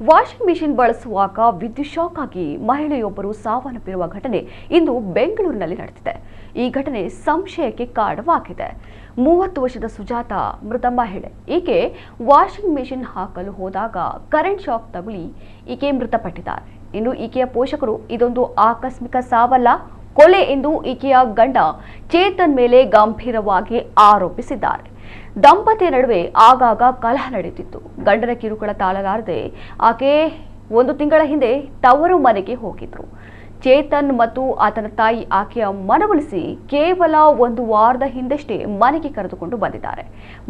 Washing machine ಬಳಸುವಾಗ ವಿದ್ಯುತ್ shock ಆಗಿ ಮಹಿಳೆಯೊಬ್ಬರು ಸಾವನ್ನಪ್ಪಿರುವ ಘಟನೆ ಇಂದು ಬೆಂಗಳೂರಿನಲ್ಲಿ ನಡೆದಿದೆ. ಈ ಘಟನೆ ಸಂಶಯಕ್ಕೆ ಕಾರಣವಾಗಿದೆ. 30 ವರ್ಷದ ಸುಜಾತ ಮೃತ ಮಹಿಳೆ. ಈಕೆ ವಾಷಿಂಗ್ ಮಿಷಿನ್ ಹಾಕಲು ಹೋದಾಗ ಕರೆಂಟ್ ಶಾಕ್ ತಗುಲಿ ಈಕೆ ಮೃತಪಟ್ಟಿದ್ದಾರೆ. ಇನ್ನು ಈಕೆಯ ಪೋಷಕರು ಇದೊಂದು ಆಕಸ್ಮಿಕ ಸಾವಲ್ಲ, ಕೊಲೆ ಎಂದು ಈಕೆಯ ಗಂಡ ಚೇತನ್ ಮೇಲೆ ಗಂಭೀರವಾಗಿ ಆರೋಪಿಸಿದ್ದಾರೆ. ದಂಪತಿಯ ನಡುವೆ ಆಗಾಗ ಕಲಹ ನಡೆಯುತ್ತಿತ್ತು. ಗಂಡನ ಕಿರುಕುಳ ತಾಳಲಾರದೆ ಆಕೆ 1 ತಿಂಗಳ ಹಿಂದೆ ತವರು ಮನೆಗೆ ಹೋಗಿದ್ರು. ಚೇತನ್ ಮತ್ತು ಆತನ ತಾಯಿ ಆಕೆಯ ಮನವೊಲಿಸಿ ಕೇವಲ 1 ವಾರದ ಹಿಂದಷ್ಟೇ ಮನೆಗೆ ಕರೆದುಕೊಂಡು ಬಂದಿದ್ದಾರೆ.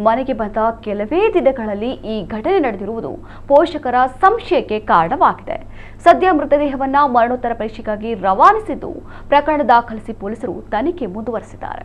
ಮನೆಗೆ ಬಂದ ಕೆಲವೇ ದಿನಗಳಲ್ಲಿ ಈ ಘಟನೆ ನಡೆದಿರುವುದು ಪೋಷಕರ ಸಂಶಯಕ್ಕೆ ಕಾರಣವಾಗಿದೆ. ಸದ್ಯ ಮೃತದೇಹವನ್ನ ಮರಣೋತ್ತರ ಪರೀಕ್ಷೆಗಾಗಿ ರವಾನಿಸಿದ್ದು ಪ್ರಕರಣ ದಾಖಲಿಸಿ ಪೊಲೀಸರು ತನಿಖೆ ಮುಂದುವರೆಸಿದ್ದಾರೆ.